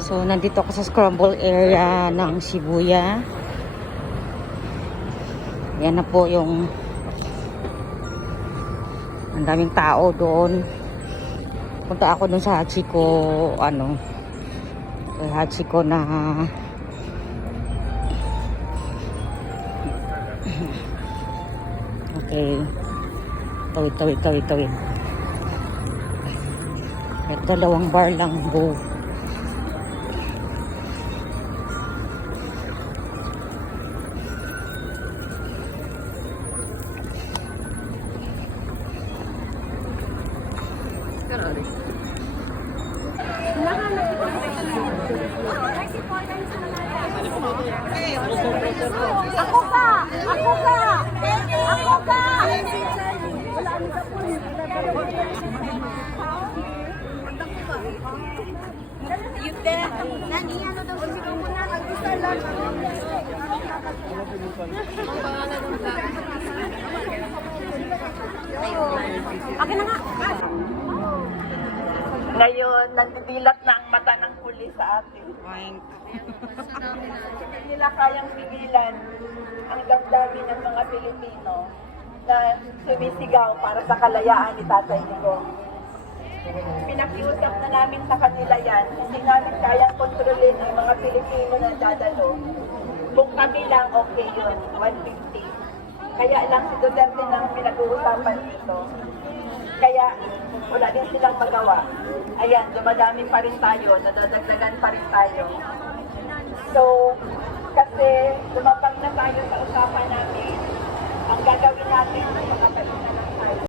So, nandito ako sa scramble area ng Shibuya. Yan na po yung ang daming tao doon. Punta ako doon sa Hachiko, kay Hachiko na okay. Tawid. At dalawang bar lang, go. Ako ka! Nani, ano daw si Kumo na nag-isa lang. Akin na nga. Ngayon, nandidilat na ang mata ng pulis sa atin. Hindi nila kayang pigilan ang damdamin ng mga Pilipino na sumisigaw para sa kalayaan ni Tatay Digong. Pinakiusap na namin sa kanila yan, hindi namin kayang kontrolin ang mga Pilipino na dadalo. Kung kami lang, okay yun, 150. Kaya lang si Duterte nang pinag-uusapan dito. Kaya wala din silang magawa. Ayan, dumadami pa rin tayo, nadadagdagan pa rin tayo. So, kasi lumapag na tayo sa usapan namin, ang gagawin natin sa mga